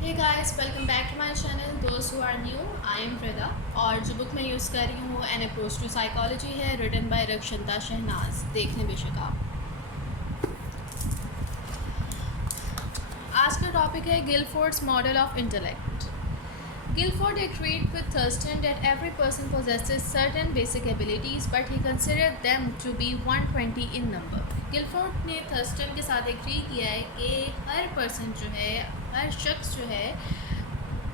Hey guys, welcome back to my channel. दोस्त who are new, I am Freda. और जो book मैं use कर रही हूँ एन अप्रोच टू साइकोलॉजी है, रिटन बाय रक्षंता शहनाज। देखने बेशक आप। आज का टॉपिक है Guilford's model of intellect. Guilford agreed with Thurston that every person possesses certain basic abilities, but he considered them to be 120 in number. Guilford ने Thurston के साथ एग्री किया है कि हर पर्सन जो है, हर शख्स जो है,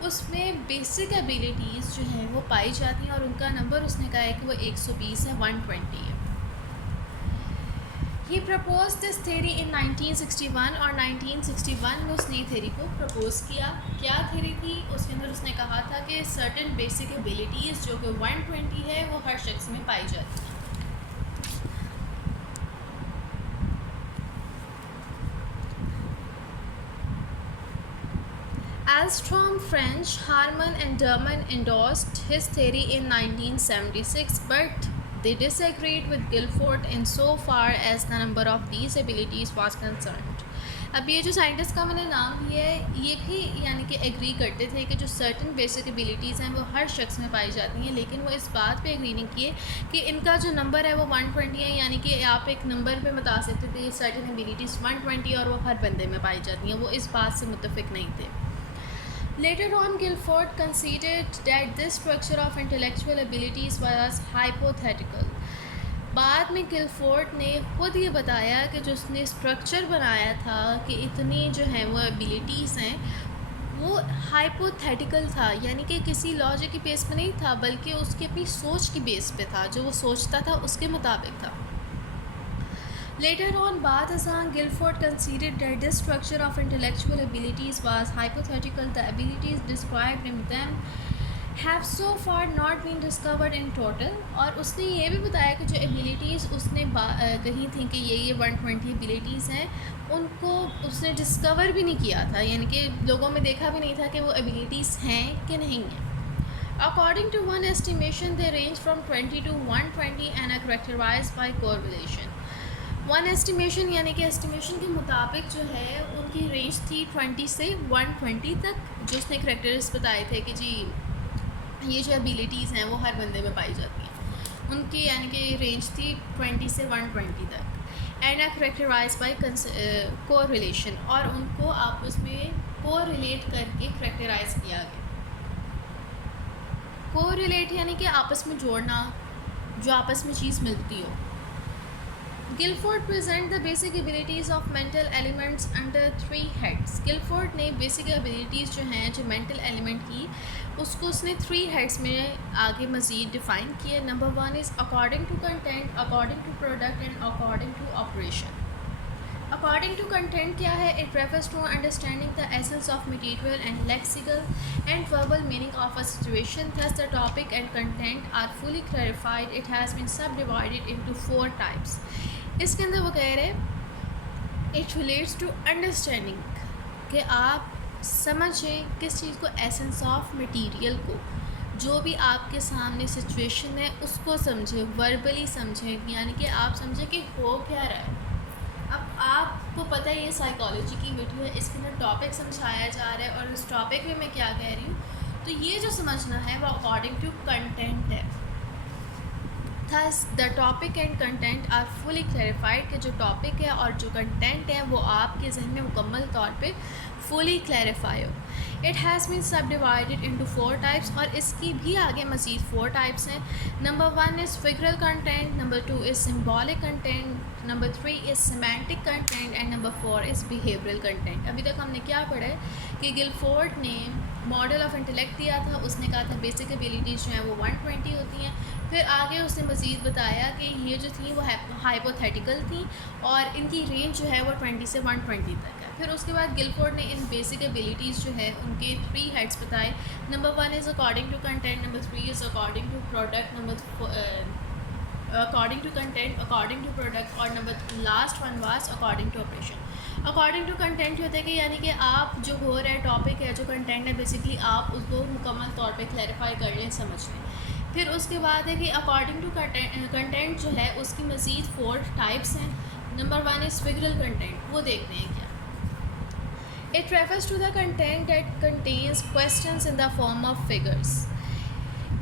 उसमें बेसिक एबिलिटीज़ जो हैं वो पाई जाती हैं और उनका नंबर उसने कहा है कि वो 120 है, 120 है। ही प्रपोज दिस थेरी इन 1961 और 1961 में उसने थेरी को प्रपोज किया। क्या थेरी थी? उसके अंदर उसने कहा था कि सर्टेन बेसिक एबिलिटीज़ जो कि 120 है वो हर शख्स में पाई जाती हैं। Alstrom, French, Harman and Derman endorsed his theory in 1976, but they disagreed with Guilford in so far as the number of these abilities was concerned. अब ये जो साइंटिस्ट का मैंने नाम लिया है, ये भी यानी कि एग्री करते थे कि जो सर्टन बेसिक एबिलिटीज़ हैं वो हर शख्स में पाई जाती हैं, लेकिन वो इस बात पे एग्री नहीं किए कि इनका जो नंबर है वो 120 है। यानी कि आप एक नंबर पे बता सकते थे सर्टन एबिलिटीज़ 120 और वो हर बंदे में पाई जाती हैं, वो इस बात से मुत्तफिक नहीं थे। Later on, Guilford conceded that this structure of intellectual abilities was hypothetical. बाद में गिलफोर्ड ने खुद ये बताया कि जो उसने स्ट्रक्चर बनाया था कि इतनी जो हैं वो एबिलिटीज़ हैं वो हाइपोथेटिकल था, यानी कि किसी लॉजिक की बेस पे नहीं था, बल्कि उसकी अपनी सोच की बेस पे था, जो वो सोचता था उसके मुताबिक था। Later on, Bath-Hassan Guilford conceded that this structure of intellectual abilities was hypothetical. The abilities described in them have so far not been discovered in total. और उसने ये भी बताया कि जो abilities उसने कही थी कि ये 120 abilities हैं, उनको उसने डिस्कवर भी नहीं किया था, यानी कि लोगों में देखा भी नहीं था कि वो abilities हैं कि नहीं हैं। According to one estimation, they range from 20 to 120 and are characterized by correlation. One estimation यानी कि एस्टिमेशन के मुताबिक जो है उनकी रेंज थी 20 से 120 तक, जो उसने करेक्टर्स बताए थे कि जी ये जो एबिलिटीज़ हैं वो हर बंदे में पाई जाती हैं। उनकी यानी कि रेंज थी 20 से 120 तक। एंड आ करेक्टराइज बाई को रिलेशन, और उनको आपस में को रिलेट करके करेक्टराइज किया गया। को रिलेट यानी कि आपस में जोड़ना, जो आपस में चीज़ मिलती हो। Guilford present the basic abilities of mental elements under 3 heads. Guilford ने basic abilities जो हैं जो mental element की, उसको उसने 3 heads में आगे मज़ीद define किए। Number 1 is according to content, according to product and according to operation. According to content क्या है? It refers to understanding the essence of material and lexical and verbal meaning of a situation. Thus the topic and content are fully clarified. It has been subdivided into 4 types. इसके अंदर वो कह रहे it relates to understanding, कि आप समझें किस चीज़ को, एसेंस ऑफ मटेरियल को, जो भी आपके सामने सिचुएशन है उसको समझें, वर्बली समझें, यानी कि आप समझें कि हो क्या रहा है। अब आपको पता है ये साइकोलॉजी की वीडियो है, इसके अंदर टॉपिक समझाया जा रहा है और उस टॉपिक में मैं क्या कह रही हूँ, तो ये जो समझना है वो अकॉर्डिंग टू कंटेंट है। Thus the topic and content are fully clarified, कि जो टॉपिक है और जो कंटेंट है वो आपके जहन में मुकम्मल तौर पे fully clarify हो। It has been subdivided into 4 types, और इसकी भी आगे मज़ीद 4 types हैं। Number 1 is figural content, number 2 is symbolic content, number 3 is semantic content and number 4 is behavioral content। अभी तक हमने क्या पढ़ा है कि गिलफोर्ड ने मॉडल ऑफ इंटेलेक्ट दिया था, उसने कहा था बेसिक एबिलिटीज़ जो हैं वो 120 होती हैं। फिर आगे उसने मज़ीद बताया कि ये जो थी वो हाइपोथेटिकल थी और इनकी रेंज जो है वो 20 से 120 तक है। फिर उसके बाद गिलफोर्ड ने इन बेसिक एबिलिटीज़ जो है उनके 3 हेड्स बताए। Number 1 is according to content, number 3 is according to product, number according to content, according to product, और number last one was according to operation. According to content होता है कि यानी कि आप जो हो रहा है टॉपिक है, जो कंटेंट है, बेसिकली आप उसको मुकम्मल तौर पे क्लैरिफाई कर लें, समझ लें। फिर उसके बाद है कि अकॉर्डिंग टू कंटेंट जो है उसकी मज़ीद 4 टाइप्स हैं। नंबर 1 इज़ फिगरल कंटेंट, वो देखते हैं क्या। It refers to the content that contains questions in the form of figures.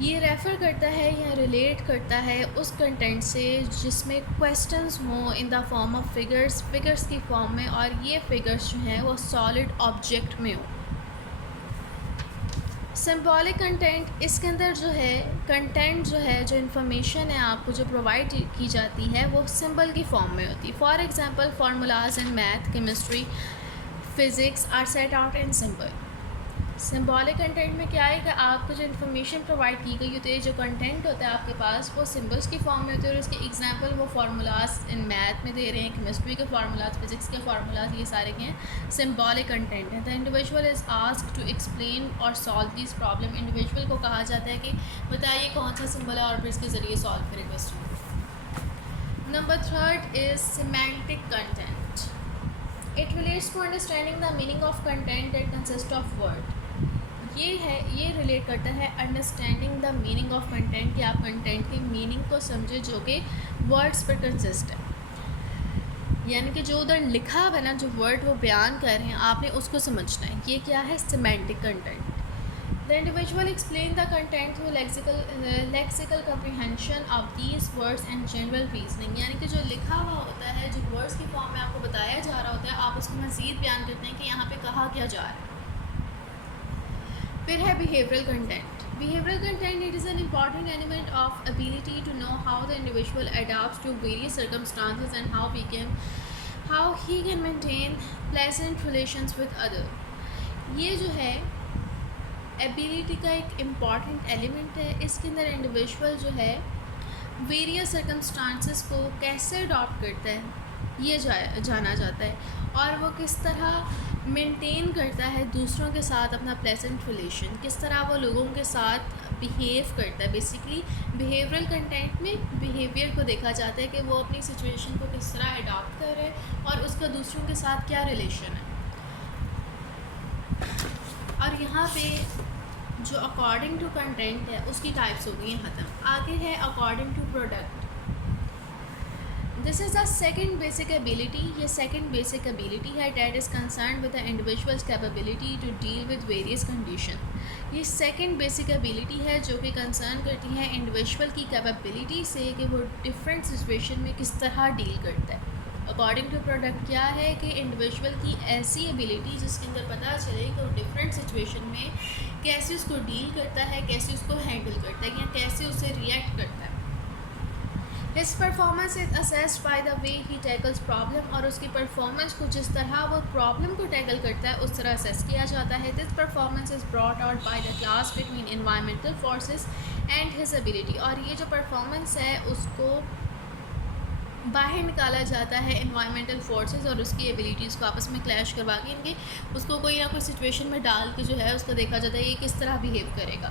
ये रेफ़र करता है या रिलेट करता है उस कंटेंट से जिसमें क्वेश्चंस हों in the form of figures, figures की फॉर्म में, और ये फिगर्स जो हैं वो सॉलिड ऑब्जेक्ट में हो। सिंबॉलिक कंटेंट, इसके अंदर जो है कंटेंट जो है, जो इन्फॉर्मेशन है आपको जो प्रोवाइड की जाती है वो सिंबल की फॉर्म में होती है। For example formulas in math, chemistry, physics are set out in symbol. Symbolic content में क्या है कि आपको जो इन्फॉर्मेशन प्रोवाइड की गई होती है, जो कंटेंट होता है आपके पास, वो सिंबल्स की फॉर्म में होते हैं और उसके एग्जांपल वो फार्मूलाज इन मैथ में दे रहे हैं, केमिस्ट्री के फार्मूलाज, फिजिक्स के फार्मूलाज, ये सारे के हैं सिंबॉलिक कंटेंट है। The individual is asked to explain और सॉल्व दिस प्रॉब्लम। इंडिविजुअल को कहा जाता है कि बताइए कौन सा सिंबल है और फिर इसके ज़रिए सॉल्व करें question. Number third is semantic content. It relates to understanding the meaning of content that consist of word. ये रिलेट करता है understanding the meaning of content, कि आप कंटेंट की मीनिंग को समझे जो कि वर्ड्स पर कंसिस्ट है, यानी कि जो उधर लिखा हुआ है ना, जो वर्ड वो बयान कर रहे हैं, आपने उसको समझना है। ये क्या है? Semantic content. The individual explain the content through lexical comprehension of these words and general reasoning, यानी कि जो लिखा हुआ होता है, जो वर्ड्स की फॉर्म में आपको बताया जा रहा होता है, आप उसको मज़ीद बयान करते हैं कि यहाँ पे कहा क्या जा रहा है। फिर है behavioural content. Behavioural content, it is an important element of ability to know how the individual adopts to various circumstances and how he can maintain pleasant relations with other. ये जो है एबिलिटी का एक इम्पॉर्टेंट एलिमेंट है। इसके अंदर individual जो है वेरियस सर्कमस्टांसेस को कैसे अडॉप्ट करता है ये जाना जाता है, और वो किस तरह मेंटेन करता है दूसरों के साथ अपना प्लेजेंट रिलेशन, किस तरह वो लोगों के साथ बिहेव करता है। बेसिकली बिहेवियरल कंटेंट में बिहेवियर को देखा जाता है कि वो अपनी सिचुएशन को किस तरह अडॉप्ट कर रहे हैं और उसका दूसरों के साथ क्या रिलेशन है। और यहाँ पे जो अकॉर्डिंग टू कंटेंट है उसकी टाइप्स हो गई हैं ख़त्म। आगे है according to product. This is the second basic ability. ये सेकेंड बेसिक एबिलिटी है that is concern with the individual's capability to deal with various condition. ये सेकेंड बेसिक एबिलिटी है जो कि कंसर्न करती है इंडिविजुअल की कैपेबिलिटी से कि वो डिफरेंट सिचुएशन में किस तरह डील करता है। अकॉर्डिंग टू प्रोडक्ट क्या है कि इंडिविजुअल की ऐसी एबिलिटी जिसके अंदर पता चले कि वो डिफरेंट सिचुएशन में कैसे उसको डील करता है, कैसे उसको हैंडल करता है या कैसे उसे रिएक्ट करता है। His performance is assessed by the way he tackles problem, और उसकी परफॉर्मेंस को जिस तरह वो प्रॉब्लम को टैकल करता है उस तरह असेस किया जाता है। This performance is brought out by the class between environmental forces and his ability. और ये जो परफॉर्मेंस है उसको बाहर निकाला जाता है इन्वायरमेंटल फोर्सेस और उसकी एबिलिटीज़ को आपस में क्लैश करवा के इनके उसको कोई ना कोई सिचुएशन में डाल के जो है उसका देखा जाता है ये किस तरह बिहेव करेगा।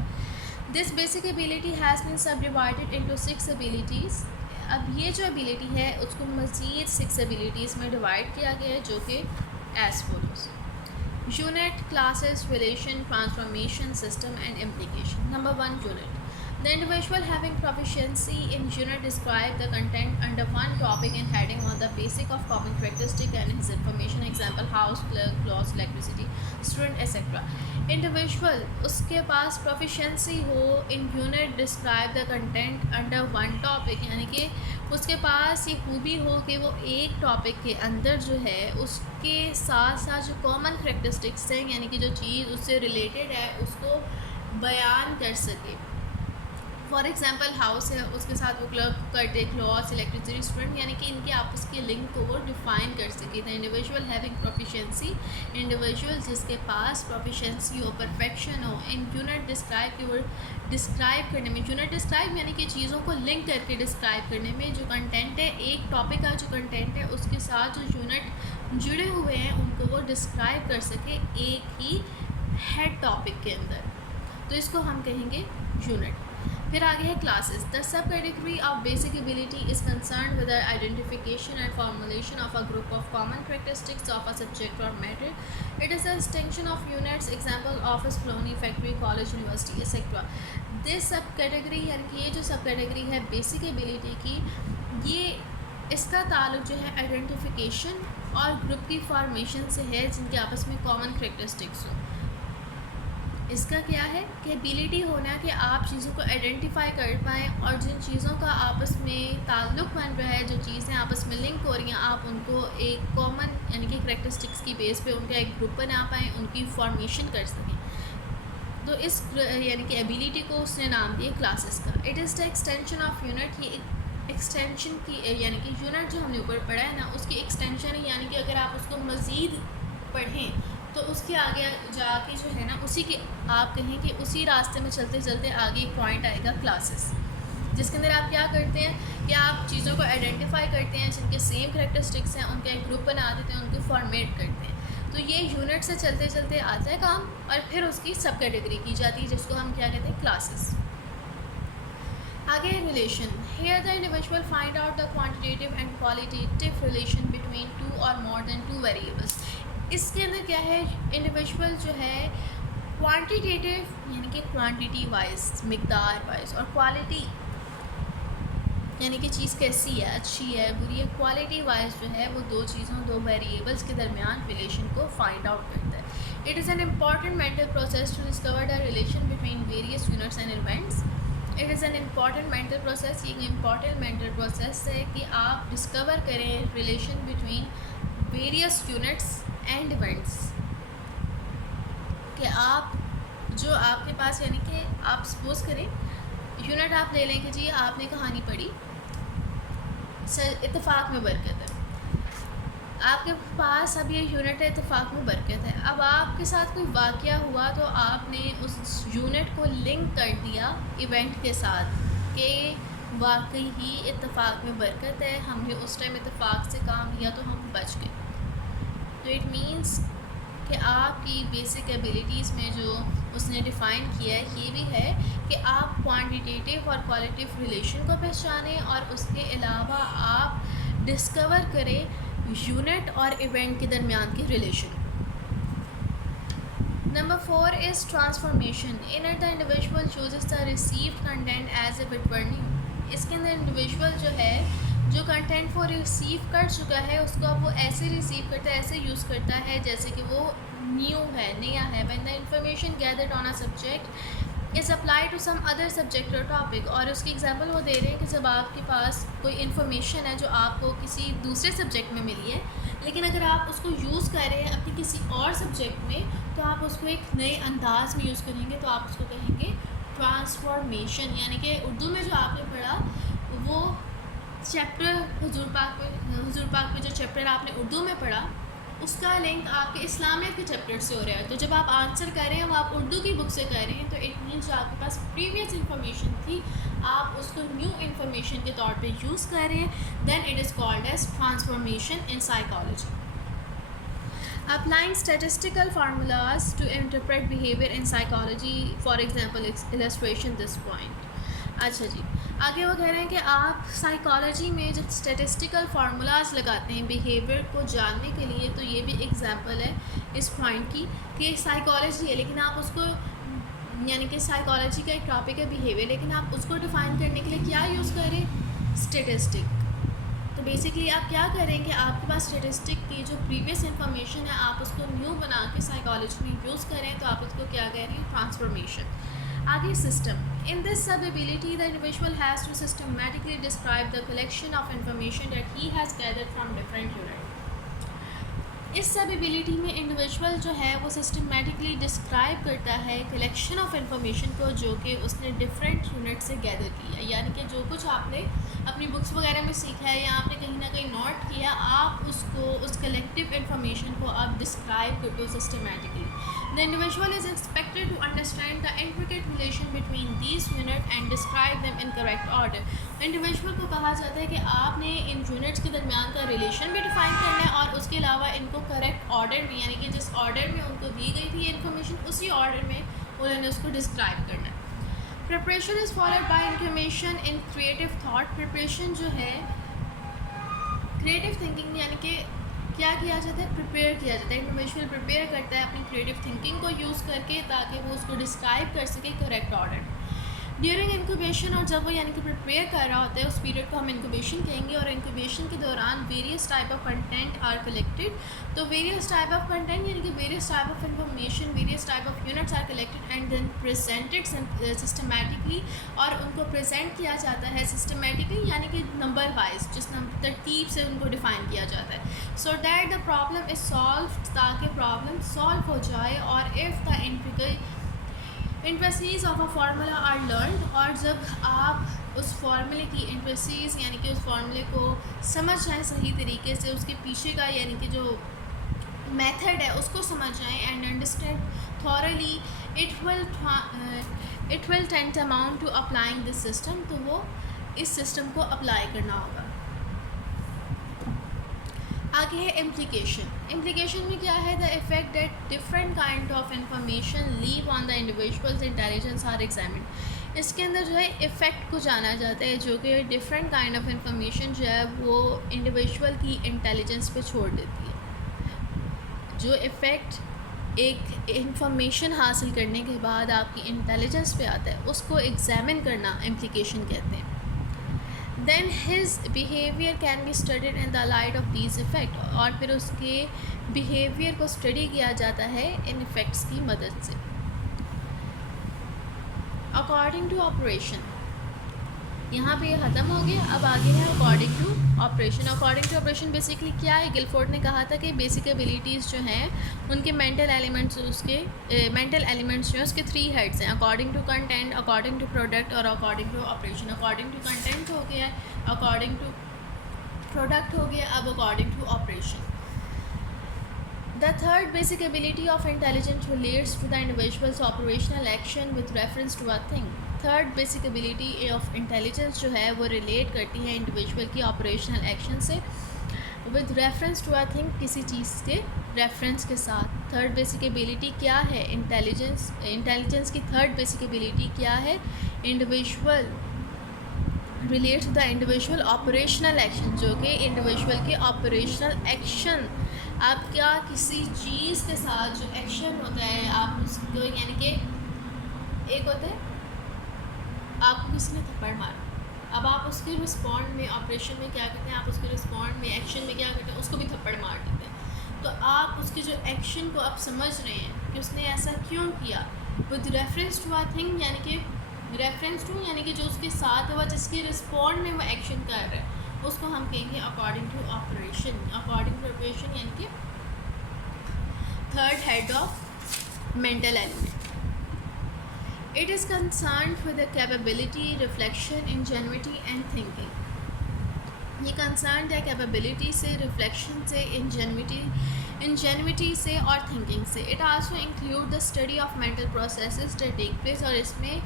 This basic ability has been subdivided into 6 abilities. अब ये जो एबिलिटी है उसको मज़ीद 6 एबिलिटीज़ में डिवाइड किया गया है जो कि as follows: unit, classes, relation, transformation, system and implication. Number 1, unit. The individual having proficiency in unit describe the content under one topic in heading on the basic of common characteristic and his information, example house, clerk, clothes, electricity, student, etc. Individual उसके पास proficiency हो in unit describe the content under one topic, यानी कि उसके पास ये खूबी हो कि वो एक टॉपिक के अंदर जो है उसके साथ साथ जो कॉमन करेक्टरिस्टिक्स हैं यानी कि जो चीज़ उससे रिलेटेड है उसको बयान कर सके। फॉर एग्ज़ाम्पल हाउस है उसके साथ वो क्लर्क कर दे, क्लॉथ्स, इलेक्ट्रिसिटी, स्टूडेंट, यानी कि इनके आपस के लिंक को वो डिफ़ाइन कर सके। The individual having proficiency, individual जिसके पास प्रोफिशिएंसी हो, परफेक्शन हो इन यूनिट डिस्क्राइब की वो डिस्क्राइब करने में, यूनिट डिस्क्राइब यानी कि चीज़ों को लिंक करके डिस्क्राइब करने में, जो कंटेंट है एक टॉपिक का जो कंटेंट है उसके साथ जो यूनिट जुड़े हुए हैं उनको वो डिस्क्राइब कर सके एक ही हेड टॉपिक के अंदर, तो इसको हम कहेंगे यूनिट। फिर आगे है classes. The sub category of basic ability is concern with the identification and formulation of a group of common characteristics of a subject और matter. It is the distinction of units, example office, colony, factory, college, university, etcetera. This sub category यानी कि ये जो सब category है basic ability की, ये इसका ताल्लुक जो है आइडेंटिफिकेशन और ग्रुप की फॉर्मेशन से है जिनके आपस में कॉमन करेक्टरिस्टिक्स हो। इसका क्या है कि एबिलिटी होना कि आप चीज़ों को आइडेंटिफाई कर पाएँ और जिन चीज़ों का आपस में ताल्लुक़ बन रहा है, जो चीज़ें आपस में लिंक हो रही हैं, आप उनको एक कॉमन यानी कि करेक्टरिस्टिक्स की बेस पे उनका एक ग्रुप बना पाएँ, उनकी फॉर्मेशन कर सकें। तो इस यानी कि एबिलिटी को उसने नाम दिया क्लासेस का। It is the extension of unit. ये एक्सटेंशन की यानी कि यूनिट जो हमने ऊपर पढ़ा है ना, उसकी एक्सटेंशन है, यानी कि अगर आप उसको मज़ीद पढ़ें तो उसके आगे जाके जो है ना, उसी के आप कहें कि उसी रास्ते में चलते चलते आगे एक पॉइंट आएगा क्लासेस, जिसके अंदर आप क्या करते हैं कि आप चीज़ों को आइडेंटिफाई करते हैं जिनके सेम करेक्टरिस्टिक्स हैं, उनका एक ग्रुप बना देते हैं, उनको फॉर्मेट करते हैं। तो ये यूनिट से चलते चलते आता है काम और फिर उसकी सब कैटेगरी की जाती है, जिसको हम क्या कहते हैं, क्लासेस। आगे relation. Here the individual find out the quantitative and qualitative relation between two और मोर देन टू वेरिएबल्स। इसके अंदर क्या है, इंडिविजुअल जो है क्वांटिटेटिव यानी कि क्वांटिटी वाइज, मिकदार वाइज, और क्वालिटी यानी कि चीज़ कैसी है, अच्छी है, बुरी है, क्वालिटी वाइज जो है वो दो चीज़ों, दो वेरिएबल्स के दरमियान रिलेशन को फाइंड आउट करता है। It is an important mental process to discover the relation between various units and events. It is an important mental process. ये इम्पॉर्टेंट मेंटल प्रोसेस है कि आप डिस्कवर करें relation between various units and events, कि आप जो आपके पास यानी कि आप सपोज़ करें यूनिट आप ले लें कि जी आपने कहानी पढ़ी, इत्तेफाक में बरकत है, आपके पास अब ये यूनिट है इत्तेफाक में बरकत है। अब आपके साथ कोई वाक़या हुआ तो आपने उस यूनिट को लिंक कर दिया इवेंट के साथ कि वाकई ही इत्तेफाक में बरकत है, हमने उस टाइम इत्तेफाक से काम लिया तो हम बच गए। तो इट मीन्स कि आपकी बेसिक एबिलिटीज़ में जो उसने डिफ़ाइन किया है ये भी है कि आप क्वांटिटेटिव और क्वालिटेटिव रिलेशन को पहचानें और उसके अलावा आप डिस्कवर करें यूनिट और इवेंट के दरमियान की relation. Number 4 is transformation. In it the individual chooses the received content as if it were new. इसके अंदर इंडिविजुअल जो है जो कंटेंट वो रिसीव कर चुका है उसको अब वो ऐसे रिसीव करता है, ऐसे यूज़ करता है जैसे कि वो न्यू है, नया है। When the information gathered on a subject is apply to some other subject और टॉपिक। और उसकी एग्जांपल वो दे रहे हैं कि जब आपके पास कोई इन्फॉर्मेशन है जो आपको किसी दूसरे सब्जेक्ट में मिली है, लेकिन अगर आप उसको यूज़ कर रहे हैं अपनी किसी और सब्जेक्ट में, तो आप उसको एक नए अंदाज में यूज़ करेंगे, तो आप उसको कहेंगे ट्रांसफॉर्मेशन। यानी कि उर्दू में जो आपने पढ़ा वो चैप्टर हुजूर पाक पे जो चैप्टर आपने उर्दू में पढ़ा उसका लिंक आपके इस्लामियत के चैप्टर से हो रहा है। तो जब आप आंसर कर रहे हैं वो आप उर्दू की बुक से कर रहे हैं, तो इट मीन्स जो आपके पास प्रीवियस इंफॉर्मेशन थी आप उसको न्यू इंफॉर्मेशन के तौर पे यूज़ कर रहे हैं। Then it is called as transformation in psychology. Applying statistical formulas to interpret behavior in psychology, for example, illustration this point. अच्छा जी, आगे वो कह रहे हैं कि आप साइकोलॉजी में जब स्टैटिस्टिकल फार्मूलाज लगाते हैं बिहेवियर को जानने के लिए, तो ये भी एग्जांपल है इस पॉइंट की कि साइकोलॉजी है लेकिन आप उसको यानी कि साइकोलॉजी का एक टॉपिक है बिहेवियर, लेकिन आप उसको डिफ़ाइन करने के लिए क्या यूज़ करें, स्टैटिस्टिक। तो बेसिकली आप क्या करें कि आपके पास स्टैटिस्टिक की जो प्रीवियस इंफॉर्मेशन है आप उसको न्यू बना के साइकोलॉजी में यूज़ करें, तो आप उसको क्या कह रहे हैं, ट्रांसफॉर्मेशन। आगे system. In this sub-ability, the individual has to systematically describe the collection of information that he has gathered from different units. इस सब एबिलिटी में इंडिविजुअल जो है वो सिस्टमेटिकली डिस्क्राइब करता है कलेक्शन ऑफ इंफॉर्मेशन को जो कि उसने डिफरेंट यूनिट से गैदर किया, यानी कि जो कुछ आपने अपनी बुक्स वगैरह में सीखा है या आपने कहीं ना कहीं नोट किया, आप उसको उस कलेक्टिव इंफॉर्मेशन को आप डिस्क्राइब करते हो systematically. The individual is expected to understand the intricate relation between these unit and describe them in correct order. Individual को कहा जाता है कि आपने इन यूनिट्स के दरमियान का रिलेशन भी डिफाइन करना है और उसके अलावा इनको करेक्ट ऑर्डर में, यानी कि जिस ऑर्डर में उनको दी गई थी इन्फॉर्मेशन उसी ऑर्डर में उन्होंने उसको डिस्क्राइब करना है। Preparation is followed by incubation in creative thought. Preparation जो है क्रिएटिव थिंकिंग यानी कि क्या किया जाता है, प्रिपेयर किया जाता है। इंडिविजुअल प्रिपेयर करता है अपनी क्रिएटिव थिंकिंग को यूज़ करके ताकि वो उसको डिस्क्राइब कर सके करेक्ट ऑर्डर। ड्यूरिंग इंक्यूबेशन, और जब वो यानी कि प्रिपेयर कर रहा होता है उस पीरियड को हम इंक्यूबेशन कहेंगे। और इंक्यूबेशन के दौरान various type of content are collected. तो वेरियस टाइप ऑफ कंटेंट यानी कि various type of information, various type of units are collected and then presented systematically. और उनको प्रेजेंट किया जाता है सिस्टमेटिकली यानी कि नंबर वाइज, जिस तरतीब से उनको डिफ़ाइन किया जाता है। So that the problem is solve, ताकि प्रॉब्लम सॉल्व हो जाए। और if the intricacies of a formula are learn, और जब आप उस फार्मूले की इंट्रेसीज यानी कि उस फार्मूले को समझ जाएँ सही तरीके से, उसके पीछे का यानी कि जो मेथड है उसको समझ जाएँ and understand thoroughly, it will tantamount to applying this system. तो वो इस सिस्टम को अप्लाई करना होगा। आगे है इम्प्लीकेशन। इम्प्लीकेशन में क्या है? The effect that different kind of information leave on the individual's intelligence are examined. इसके अंदर जो है इफ़ेक्ट को जाना जाता है, जो कि डिफरेंट काइंड ऑफ इंफॉर्मेशन जो है वो इंडिविजुअल की इंटेलिजेंस पे छोड़ देती है। जो इफ़ेक्ट एक इंफॉर्मेशन हासिल करने के बाद आपकी इंटेलिजेंस पे आता है उसको एग्जामिन करना इम्प्लीकेशन कहते हैं। Then his behaviour can be studied in the light of these effect, और फिर उसके बिहेवियर को स्टडी किया जाता है इन इफ़ेक्ट्स की मदद से। अकॉर्डिंग टू ऑपरेशन, यहाँ पे ये ख़त्म हो गया। अब आगे है according to operation. According to operation basically क्या है? गिलफोर्ड ने कहा था कि बेसिक एबिलिटीज़ जो हैं उनके मेंटल एलिमेंट्स, उसके मेंटल एलिमेंट्स जो हैं उसके 3 हेड्स हैं, according to content, according to product और according to operation. According to content हो गया, अकॉर्डिंग टू प्रोडक्ट हो गया, अब according to operation. The third basic ability of intelligence relates to the individual's operational action with reference to a thing. Third basic ability of intelligence जो है वो relate करती है इंडिविजुअल की ऑपरेशनल एक्शन से with reference to a thing, किसी चीज़ के रेफरेंस के साथ। थर्ड बेसिक एबिलिटी क्या है? इंटेलिजेंस की थर्ड बेसिक एबिलिटी क्या है? Individual relate to the individual operational action, जो कि इंडिविजुअल के ऑपरेशनल एक्शन, आप क्या किसी चीज़ के साथ जो एक्शन होता है आप उसको, यानी कि एक होता है आपको किसी ने थप्पड़ मारा, अब आप उसके रिस्पॉन्ड में ऑपरेशन में क्या करते हैं? आप उसके रिस्पॉन्ड में एक्शन में क्या करते हैं? उसको भी थप्पड़ मार देते हैं। तो आप उसके जो एक्शन को आप समझ रहे हैं कि उसने ऐसा क्यों किया, with reference to I think, यानी कि रेफरेंस टू यानी कि जो उसके साथ हुआ, जिसके रिस्पॉन्ड में वो एक्शन कर रहा है, उसको हम कहेंगे according to operation. According to operation यानी कि third head of mental element. It is concerned with the capability, reflection, ingenuity and thinking. ये कंसर्न है कैपेबिलिटी से, रिफ्लेक्शन से, इंजेन्युइटी से और थिंकिंग से। It also include the study of mental processes that take place, और इसमें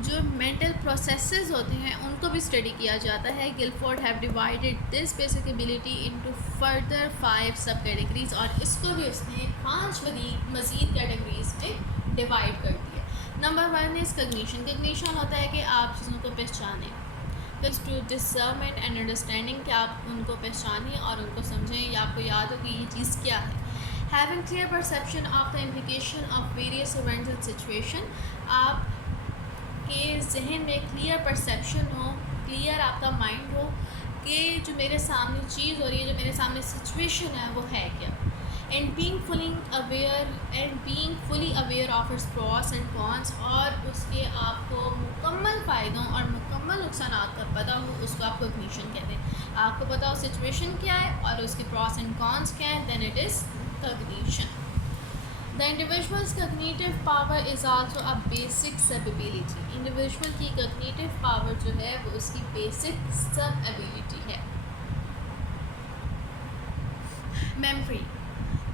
जो मेंटल प्रोसेसेस होते हैं उनको भी स्टडी किया जाता है। Guilford have divided this basic ability into further 5 सब कैटेगरीज, और इसको भी उसने 5 मज़ीद कैटेगरीज में डिवाइड कर दिया। Number 1 is cognition. कग्निशन होता है कि आप चीज़ों को पहचानें, plus two discernment and understanding, कि आप उनको पहचानें और उनको समझें या आपको याद हो कि ये चीज़ क्या है। Having clear perception of the implication of various events and situation, आप के जहन में क्लियर परसेप्शन हो, क्लियर आपका माइंड हो कि जो मेरे सामने चीज़ हो रही है, जो मेरे सामने सिचुएशन है वो है क्या। And being fully aware of its pros and cons, और उसके आपको मुकम्मल फ़ायदों और मुकम्मल नुकसानात का पता हो, उसको आप कग्निशन कहते हैं। आपको पता हो सिचुएशन क्या है और उसके प्रॉस एंड कॉन्स क्या है, then it is cognition. The individuals cognitive power is also a basic sub ability. Individual की कग्निटिव पावर जो है वो उसकी बेसिक सब एबिलिटी है। Memory.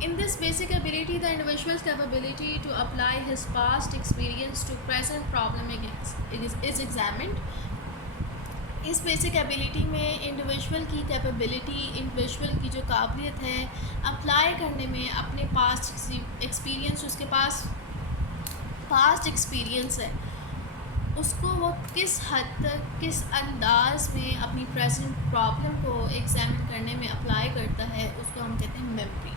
In this basic ability, the individual's capability to apply his past experience to present problem is examined. इस basic ability में individual की capability, individual की जो काबिलियत है अप्लाई करने में अपने पास्ट एक्सपीरियंस, उसके पास पास्ट एक्सपीरियंस है, उसको वो किस हद तक, किस अंदाज में अपनी प्रेजेंट प्रॉब्लम को एग्जामिन करने में अप्लाई करता है, उसको हम कहते हैं memory.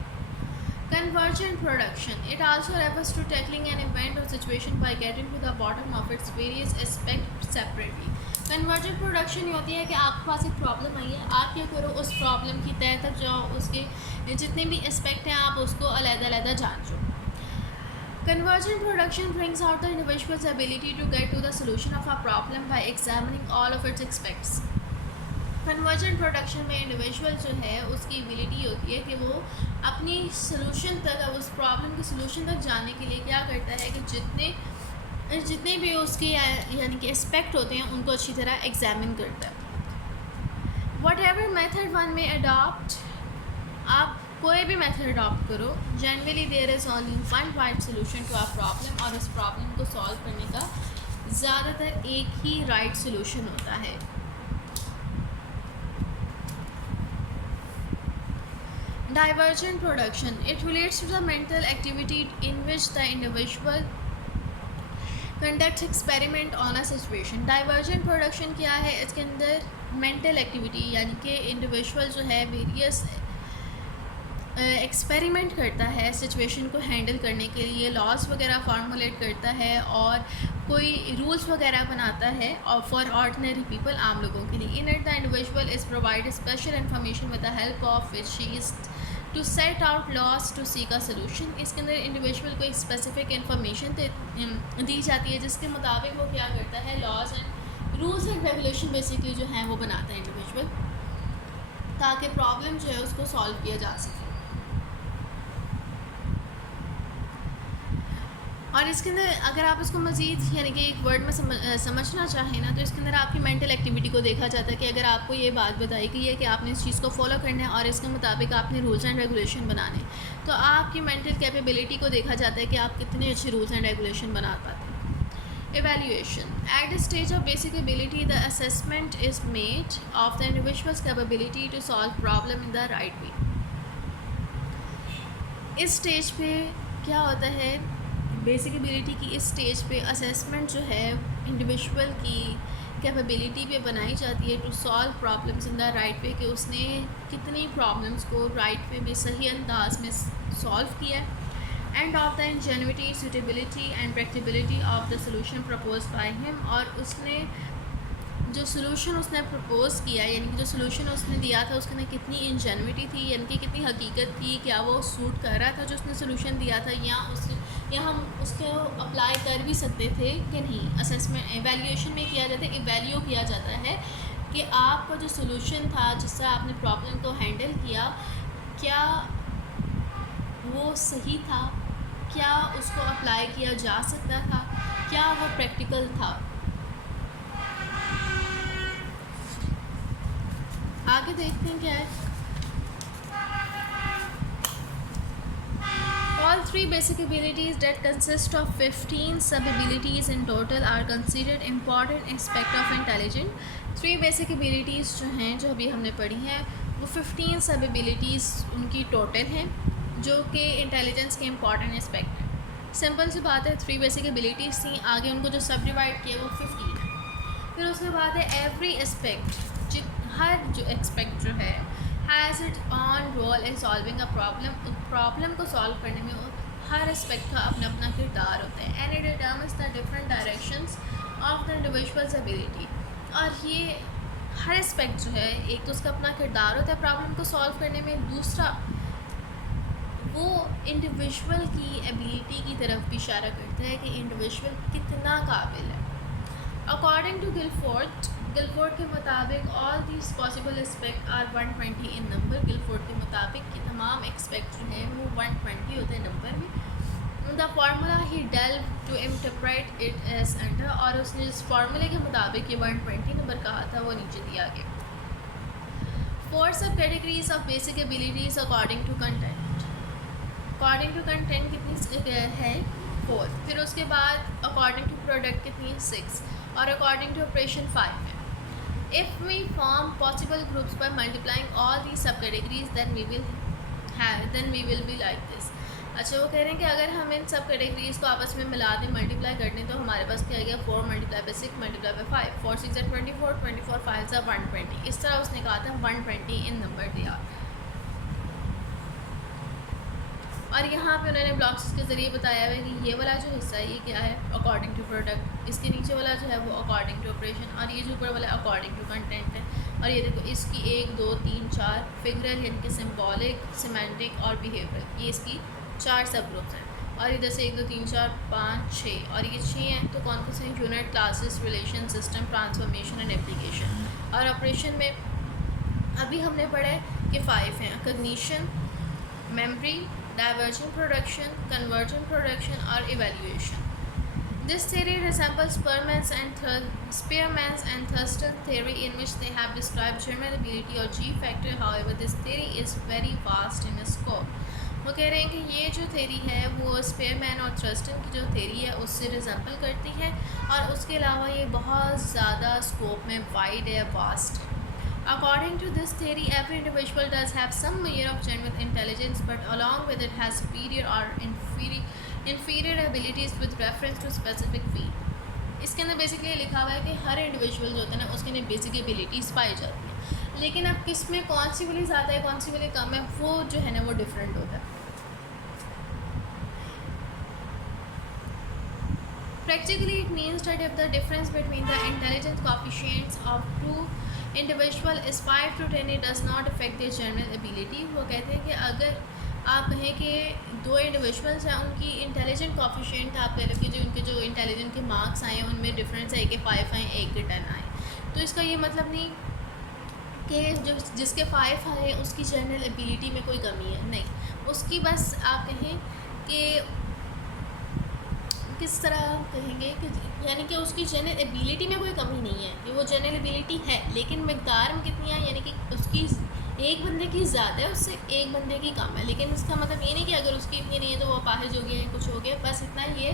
Convergent production. It also refers to tackling an event or situation by getting to the bottom of its various aspects separately. Convergent production ये होती है कि आपके पास एक प्रॉब्लम आई है, आप क्या करो, उस प्रॉब्लम की तह तक जाओ, उसके जितने भी एस्पेक्ट हैं आप उसको अलग-अलग जांचो. Convergent production brings out the individual's ability to get to the solution of a problem by examining all of its aspects. Convergent production में इंडिविजुअल जो है उसकी एबिलिटी होती है कि वो अपनी सोल्यूशन तक, उस प्रॉब्लम के सोल्यूशन तक जाने के लिए क्या करता है कि जितने भी उसके यानी कि एस्पेक्ट होते हैं उनको अच्छी तरह एग्जामिन करता है. Whatever method one may adopt, आप कोई भी मेथड अडॉप्ट करो, generally there is only one right solution to a problem, और उस प्रॉब्लम को सॉल्व करने का ज़्यादातर एक ही राइट सोल्यूशन होता है. Divergent production. It relates to the mental activity in which the individual conducts experiment on a situation. Divergent production क्या है? इसके अंदर mental activity यानी कि individual जो है various एक्सपेरिमेंट करता है सिचुएशन को हैंडल करने के लिए, लॉज वगैरह फार्मूलेट करता है और कोई रूल्स वगैरह बनाता है और फॉर ऑर्डिनरी पीपल, आम लोगों के लिए. In it the individual is provide special information with the help of which she is to set out loss to seek a solution. इसके अंदर इंडिविजुअल को एक स्पेसिफिक इन्फॉर्मेशन दी जाती है जिसके मुताबिक वो क्या करता है, laws and rules and regulation basically जो है वो बनाता है इंडिविजुअल, ताकि प्रॉब्लम जो है उसको सॉल्व किया जा सके. और इसके अंदर अगर आप इसको मज़ीद यानी कि एक वर्ड में समझना चाहें ना, तो इसके अंदर आपकी मेंटल एक्टिविटी को देखा जाता है कि अगर आपको ये बात बताई गई है कि आपने इस चीज़ को फॉलो करना है और इसके मुताबिक आपने रूल्स एंड रेगुलेशन बनाने, तो आपकी मेंटल कैपेबिलिटी को देखा जाता है कि आप कितने अच्छे रूल्स एंड रेगुलेशन बना पाते हैं. Evaluation. At the stage of basic ability the assessment is made of the individual's capability to solve problem in the right way. इस स्टेज पे क्या होता है, बेसिक एबिलिटी की इस स्टेज पे असेसमेंट जो है इंडिविजुअल की कैपेबिलिटी पे बनाई जाती है to solve problems in the right way, कि उसने कितनी प्रॉब्लम्स को राइट वे में सही अंदाज में सॉल्व किया, and of the ingenuity, suitability and practicability of the solution propose by him. और उसने जो सोल्यूशन उसने प्रपोज़ किया यानी कि जो सोल्यूशन उसने दिया था उसके अंदर कितनी इंजेन्युइटी थी, यानी कि कितनी हकीकत थी, क्या वो सूट कर रहा था जो उसने सोल्यूशन दिया था, या हम उसको अप्लाई कर भी सकते थे कि नहीं. असेसमेंट एवेल्यूएशन में किया जाता है, इवेल्यू किया जाता है कि आपका जो सोल्यूशन था, जिससे आपने प्रॉब्लम को हैंडल किया, क्या वो सही था, क्या उसको अप्लाई किया जा सकता था, क्या वो प्रैक्टिकल था. आगे देखते हैं क्या है. All three basic abilities that consist of 15 sub-abilities in total are considered important aspect of intelligence. 3 basic abilities जो हैं, जो अभी हमने पढ़ी हैं, वो 15 सब-abilities उनकी टोटल हैं जो कि इंटेलिजेंस के इम्पॉर्टेंट एस्पेक्ट हैं. सिंपल सी बात है, 3 बेसिक एबिलिटीज़ थी, आगे उनको जो सब डिवाइड किया वो 15 है. फिर उसके बाद है एवरी एस्पेक्ट, हर जो एक्सपेक्ट जो है has it on role in solving a problem. Problem को सॉल्व करने में हर एस्पेक्ट का अपना अपना किरदार होता है. And it determines the different directions of the individuals ability. और ये हर एस्पेक्ट जो है, एक तो उसका अपना किरदार होता है प्रॉब्लम को सॉल्व करने में, दूसरा वो इंडिविजुअल की एबिलिटी की तरफ भी इशारा करता है कि इंडिविजुअल कितना काबिल है. अकॉर्डिंग टू गिलफोर्ड के मुताबिक all these possible aspect are 120 in number. Guilford के मुताबिक कि तमाम एक्सपेक्ट जो हैं वो 120 होते हैं नंबर में. The formula he delve to interpret it as under, और उसने जिस फार्मूले के मुताबिक ये 120 नंबर कहा था वो नीचे दिया गया. 4 subcategories of basic abilities according to content. According to content कितनी है, 4. फिर उसके बाद अकॉर्डिंग टू प्रोडक्ट कितनी है, 6. और अकॉर्डिंग टू ऑपरेशन 5 है. If we form possible groups by multiplying all these subcategories, then we will be like this. अच्छा, वो कह रहे हैं कि अगर हम इन सब कैटेगरीज़ को आपस में मिला दें, मल्टीप्लाई कर दें, तो हमारे पास क्या आ गया, 4 मल्टीप्लाई बाई 6 मल्टीप्लाई बाई 5, 4 6 24, 24 5 120. इस तरह उसने कहा था 120 इन नंबर दिया. और यहाँ पे उन्होंने ब्लॉक्स के ज़रिए बताया है कि ये वाला जो हिस्सा है ये क्या है अकॉर्डिंग टू प्रोडक्ट, इसके नीचे वाला जो है वो अकॉर्डिंग टू ऑपरेशन, और ये जो ऊपर वाला अकॉर्डिंग टू कंटेंट है। और ये देखो इसकी 1 2 3 4 फिगरल यानी कि सिम्बॉलिक, सिमेंटिक और बिहेवियरल, ये इसकी 4 सब ग्रुप्स हैं। और इधर से 1 2 3 4 5 6 और ये 6 हैं। तो कौन कौन से unit, classes, relation, system, transformation and application. और ऑपरेशन में अभी हमने पढ़ा है कि 5 हैं, cognition, memory, divergent production, convergent production or evaluation. This theory resembles Spearman's and Thurston's theory in which they have described general ability or G factor. However, this theory is very vast in scope. वो कह रहे हैं कि ये जो theory है वो Spearman और थर्स्टन की जो थेरी है उससे रिजेंबल करती है, और उसके अलावा ये बहुत ज़्यादा स्कोप में वाइड है, वास्ट है। According to this theory, every individual does have some measure of general intelligence, but along with it has superior or inferior abilities with reference to specific field. इसके अंदर बेसिकली लिखा हुआ है कि हर individual जो होता है ना उसके अंदर बेसिक एबिलिटीज़ पाई जाती हैं, लेकिन अब किस में कौन सी वाली ज़्यादा है कौन सी वाली कम है वो जो है ना वो डिफरेंट होता है। Practically, it means that if the difference between the intelligence coefficients of two individual is 5 to 10, it does not affect their general ability. वो कहते हैं कि अगर आप कहें कि 2 इंडिविजुअल्स हैं, उनकी इंटेलिजेंट कोफिशिएंट आप कह लो कि जो उनके जो इंटेलिजेंट के मार्क्स आए हैं उनमें डिफरेंस है कि 5 आए, 1 के 10 आए, तो इसका ये मतलब नहीं कि जो जिसके 5 आए उसकी जनरल एबिलिटी में कोई कमी है, नहीं, उसकी बस आप कहें कि किस तरह कहेंगे कि यानी कि उसकी जनरल एबिलिटी में कोई कमी नहीं है, कि वो जनरल एबिलिटी है, लेकिन मकदार में कितनी है, यानी कि उसकी एक बंदे की ज़्यादा है उससे एक बंदे की कम है। लेकिन इसका मतलब ये नहीं कि अगर उसकी इतनी नहीं है तो वो अपाहिज हो गया या कुछ हो गया, बस इतना ये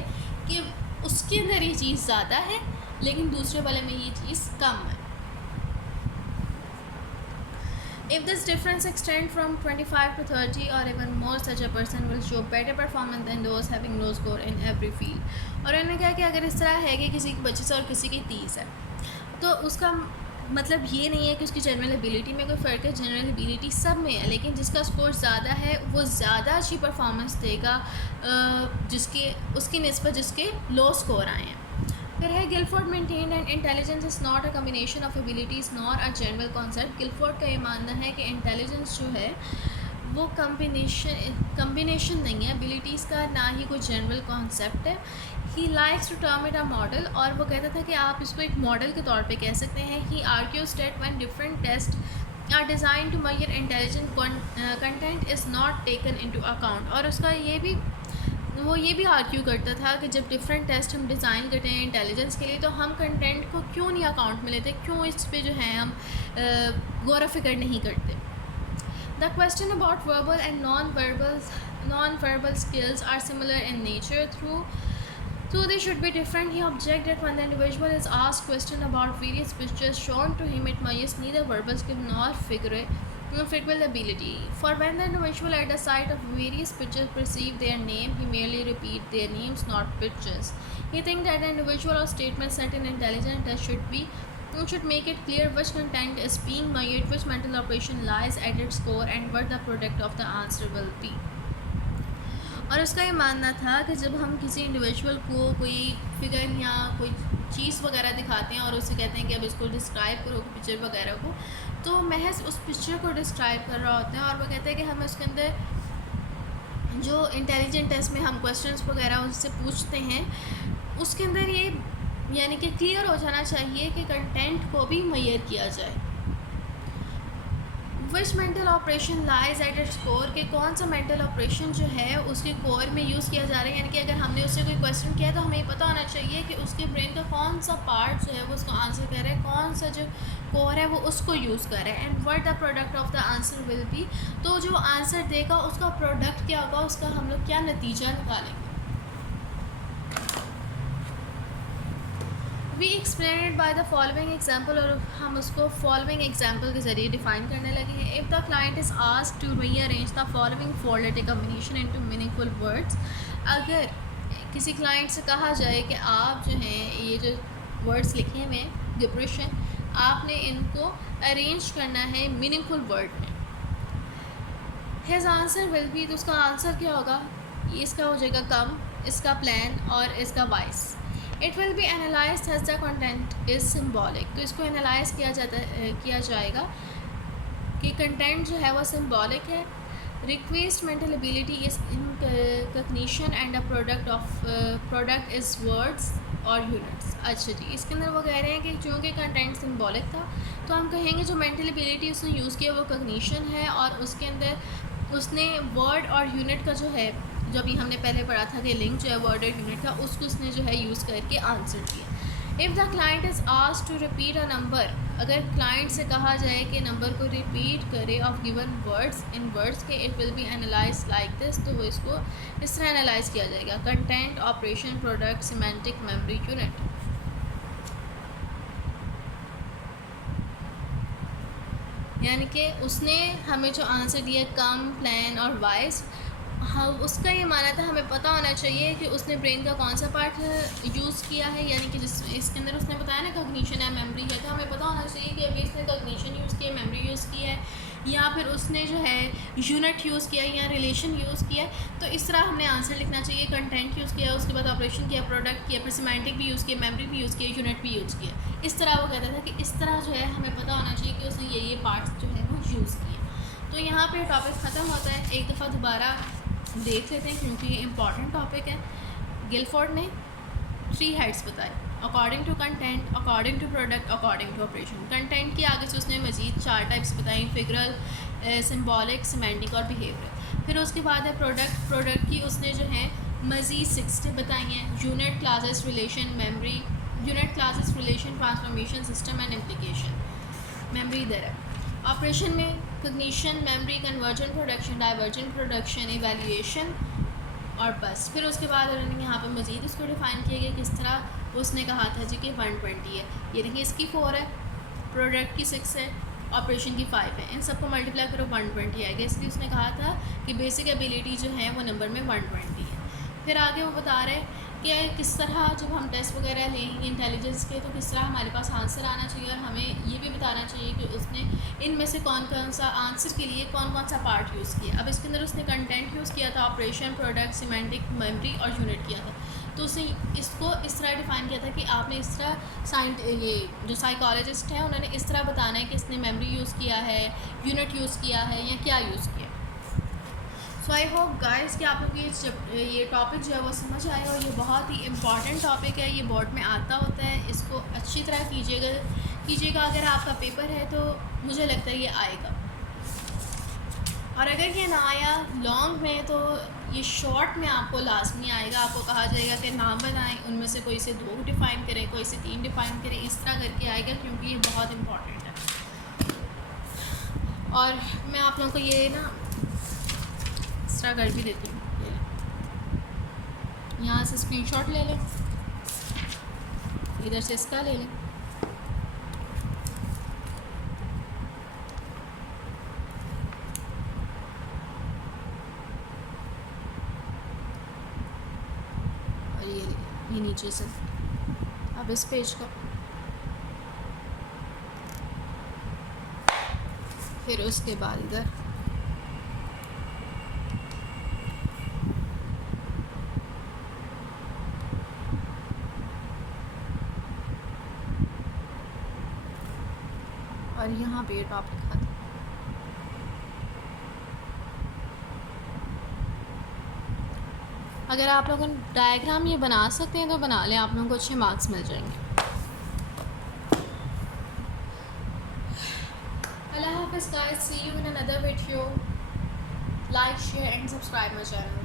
कि उसके अंदर ये चीज़ ज़्यादा है लेकिन दूसरे वाले में ये चीज़ कम है। If this difference extends from 25 to 30 or even more, such a person will show better performance than those having low score in every field. और इन्होंने कहा कि अगर इस तरह है कि किसी की 25 और किसी की 30 है, तो उसका मतलब ये नहीं है कि उसकी जनरल एबिलिटी में कोई फ़र्क है, जनरल एबिलिटी सब में है, लेकिन जिसका स्कोर ज़्यादा है वो ज़्यादा अच्छी परफॉर्मेंस देगा जिसके उसकी निस्बत जिसके लो स्कोर आए हैं। फिर है Guilford maintain and intelligence is not a combination of abilities nor a general concept. Guilford का ये मानना है कि इंटेलिजेंस जो है वो कम्बिनेशन नहीं है एबिलिटीज़ का, ना ही कोई जनरल कॉन्सेप्ट है। He likes to term it a model, और वो कहता था कि आप इसको एक मॉडल के तौर पे कह सकते हैं। He argues that when different test are design to measure intelligent content is not taken into account. और उसका ये भी आर्ग्यू करता था कि जब डिफरेंट टेस्ट हम डिज़ाइन करते हैं इंटेलिजेंस के लिए तो हम कंटेंट को क्यों नहीं अकाउंट में लेते, क्यों इस पे जो है हम गौर फिक्र नहीं करते। The question about verbal and non verbal skills are similar in nature, though they should be different. He objected when the individual is asked question about various pictures shown to him, it must neither verbal skill nor figurative ability. For when the individual at the sight of various pictures perceive their name, he merely repeat their names, not pictures. He thinks that the individual or statement set in intelligent test should make it clear which content is being measured, which mental operation lies at its core, and what the product of the answer will be. और उसका ये मानना था कि जब हम किसी individual को कोई फिगर या कोई चीज़ वगैरह दिखाते हैं और उससे कहते हैं कि अब इसको डिस्क्राइब करो पिक्चर वगैरह को, तो महज उस पिक्चर को डिस्क्राइब कर रहा होता है, और वो कहते हैं कि हमें उसके अंदर जो इंटेलिजेंट टेस्ट में हम क्वेश्चंस वगैरह उससे पूछते हैं उसके अंदर ये यानी कि क्लियर हो जाना चाहिए कि कंटेंट को भी मेजर किया जाए। Which mental operation lies at its core, के कौन सा मेंटल ऑपरेशन जो है उसके कोर में यूज़ किया जा रहा है, यानी कि अगर हमने उससे कोई क्वेश्चन किया तो हमें पता होना चाहिए कि उसके ब्रेन का कौन सा पार्ट जो है वो उसका आंसर कर रहा है, कौन सा जो कोर है वो उसको यूज़ कर रहा है, and what the product of the answer will be, तो जो आंसर देगा उसका प्रोडक्ट क्या होगा, उसका हम लोग क्या नतीजा निकालेंगे। We explain by the following example, और हम उसको फॉलोइंग एग्जाम्पल के ज़रिए डिफाइन करने लगे हैं। If the client is asked to rearrange the following four letter combination into meaningful words, अगर किसी क्लाइंट से कहा जाए कि आप जो हैं ये जो वर्ड्स लिखे हुए हैं गिब्रिश हैं, आपने इनको अरेंज करना है मीनिंगफुल वर्ड में, हिज आंसर विल बी, तो उसका आंसर क्या होगा, इसका हो जाएगा कम, इसका प्लान और इसका वाइस। It will be analyse as the content is symbolic, तो इसको एनालाइज किया जाएगा कि कंटेंट जो है वो सिम्बॉलिक है। Request mental ability is in cognition and a product is words और यूनिट्स। अच्छा जी, इसके अंदर वो कह रहे हैं कि चूँकि कंटेंट सिम्बॉलिक था तो हम कहेंगे जो मेंटल एबिलिटी उसने यूज़ किया वो कग्निशन है, और उसके अंदर उसने वर्ड और यूनिट का जो है, जो अभी हमने पहले पढ़ा था कि लिंक जो है वर्ड और यूनिट का, उसको उसने जो है यूज़ करके आंसर दिया। If the client is asked to repeat a number, अगर क्लाइंट से कहा जाए कि नंबर को रिपीट करे of given words in words के, it will be analyse like this, तो वो इसको इस तरह एनालाइज किया जाएगा। Content, operation, product, semantic, memory, unit. यानी कि उसने हमें जो आंसर दिया कम, प्लान और वाइज, हाँ उसका ये माना था हमें पता होना चाहिए कि उसने ब्रेन का कौन सा पार्ट यूज़ किया है, यानी कि जिस इसके अंदर उसने बताया ना कग्निशन है, मेमोरी है, तो हमें पता होना चाहिए कि अभी इसने कग्निशन यूज़ किया, मेमोरी यूज़ की है, या फिर उसने जो है यूनिट यूज़ किया या रिलेशन यूज़ किया। तो इस तरह हमने आंसर लिखना चाहिए। कंटेंट यूज़ किया, उसके बाद ऑपरेशन किया, प्रोडक्ट किया, फिर सिमेंटिक भी यूज़ किया, मेमोरी भी यूज़ किया, यूनिट भी यूज़ किया। इस तरह वो कहता था कि इस तरह जो है हमें पता होना चाहिए कि उसने ये पार्ट्स जो है वो यूज़ किए। तो यहाँ पर टॉपिक ख़त्म होता है। एक दफ़ा दोबारा देख लेते हैं क्योंकि ये इंपॉर्टेंट टॉपिक है। गिलफोर्ड ने 3 हेड्स बताए, according to content, according to product, according to operation. Content के आगे से उसने मज़ीद 4 टाइप्स बताई, फिगरल, सिम्बॉलिक, सिमेंटिक और बिहेवियर। फिर उसके बाद है प्रोडक्ट। प्रोडक्ट की उसने जो है मज़ीद 6 बताई हैं, unit, classes, relation, memory, unit, classes, relation, transformation, system and implication. Memory इधर है। ऑपरेशन में cognition, memory, convergent production, divergent production, evaluation और बस। फिर उसके बाद उन्होंने यहाँ पर मज़ीद उसको डिफ़ाइन किया गया किस तरह। उसने कहा था जी कि 120 है, ये देखिए इसकी 4 है, प्रोडक्ट की 6 है, ऑपरेशन की 5 है, इन सबको मल्टीप्लाई करो 120 आएगा। इसलिए उसने कहा था कि बेसिक एबिलिटी जो है वो नंबर में 120 है। फिर आगे वो बता रहे हैं कि किस तरह जब हम टेस्ट वगैरह लेंगे इंटेलिजेंस के तो किस तरह हमारे पास आंसर आना चाहिए, और हमें ये भी बताना चाहिए कि उसने इनमें से कौन कौन सा आंसर के लिए कौन कौन सा पार्ट यूज़ किया। अब इसके अंदर उसने कंटेंट यूज़ किया था, ऑपरेशन, प्रोडक्ट, सिमेंटिक, मेमोरी और यूनिट किया था। तो उसने इसको इस तरह डिफ़ाइन किया था कि आपने इस तरह ये जो साइकोलॉजिस्ट है उन्होंने इस तरह बताना है कि इसने मेमोरी यूज़ किया है, यूनिट यूज़ किया है या क्या यूज़ किया। सो आई होप गाइस कि आप लोग ये टॉपिक जो है वो समझ आएगा, और ये बहुत ही इम्पॉर्टेंट टॉपिक है, ये बोर्ड में आता होता है, इसको अच्छी तरह कीजिएगा। अगर आपका पेपर है तो मुझे लगता है ये आएगा, और अगर ये ना आया लॉन्ग में तो ये शॉर्ट में आपको लाजमी आएगा। आपको कहा जाएगा कि नाम बनाएं, उनमें से कोई से 2 डिफ़ाइन करें, कोई से 3 डिफ़ाइन करें, इस तरह करके आएगा क्योंकि ये बहुत इम्पॉर्टेंट है। और मैं आप लोगों को ये ना कर भी देती हूँ, यहाँ से स्क्रीनशॉट ले लें, इधर से इसका ले लें। और ये नीचे से अब इस पेज को, फिर उसके बाद इधर और यहाँ पे टॉपिक खत्म। अगर आप लोग डायग्राम ये बना सकते हैं तो बना लें, आप लोगों को अच्छे मार्क्स मिल जाएंगे। अल्लाह हाफ़िज़ guys, see you in another video. Like, share and subscribe my channel.